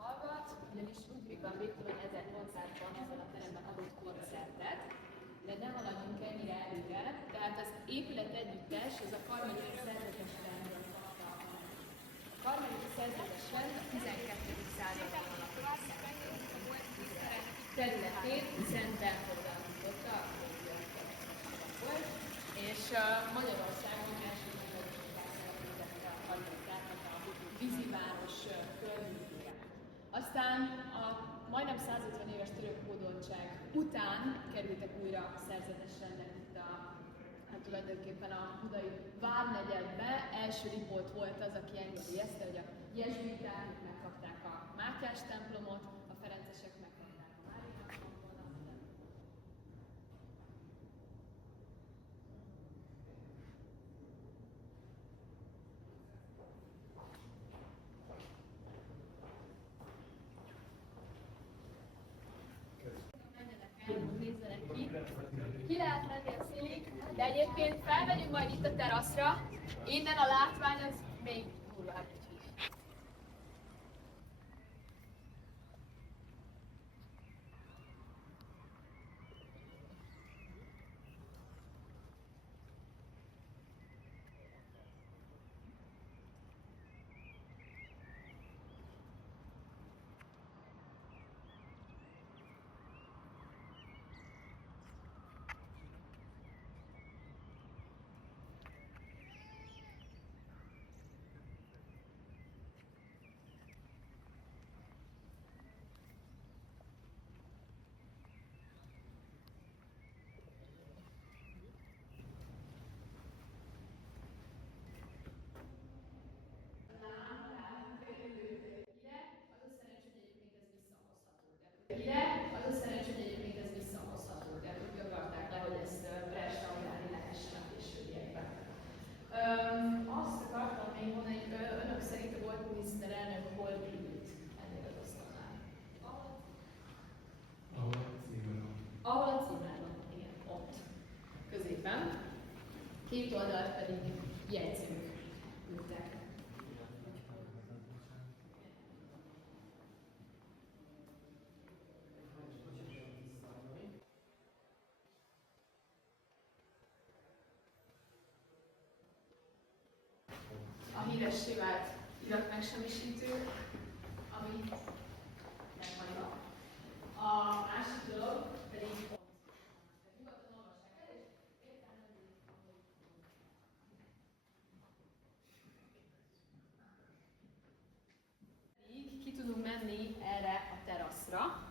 Hallgat, ugyanis Ludwig van Beethoven 1800-ban ezen a teremben adott koncertet, de ne haladjunk ennyire előre, tehát az épület együttes, ez a karmelita szerzetes rendről kapta a nevet. A karmelita szerzetes rend a 12. században alakult területén Szent Berthold alapította, akkor volt, és Magyarországon első megvalósításra alapították a víziváros környékére. Aztán a majdnem 150 éves török hódoltság után kerültek újra szerzetes rendek itt tulajdonképpen a budai várnegyedbe. Első Lipót volt az, aki engedélyezte, hogy a jezsuiták megkapták a Mátyás templomot, a ferencesek megkapták a Mária templomot. Nézzenek ki. Ki lehet menni a szélig, de egyébként felmegyünk majd itt a teraszra. Innen a látvány az még durvább. Az a szerencs, hogy egyébként ez visszahozható, tehát úgy akarták le, hogy ezt restaurálni lehessen a későbbiekben. Azt akartam még mondani, hogy önök szerint a volt miniszterelnök hol ült ennél az asztalnál? Ahol a címeron. Ahol a címeron, igen, ott. Középen. Két oldalt pedig jegyzők ültek. A híressé vált iratmegsemmisítő, ami megvan. A másik dolog pedig nyugodtan olvassák el, és értelmezik, ahogy ki tudunk menni erre a teraszra.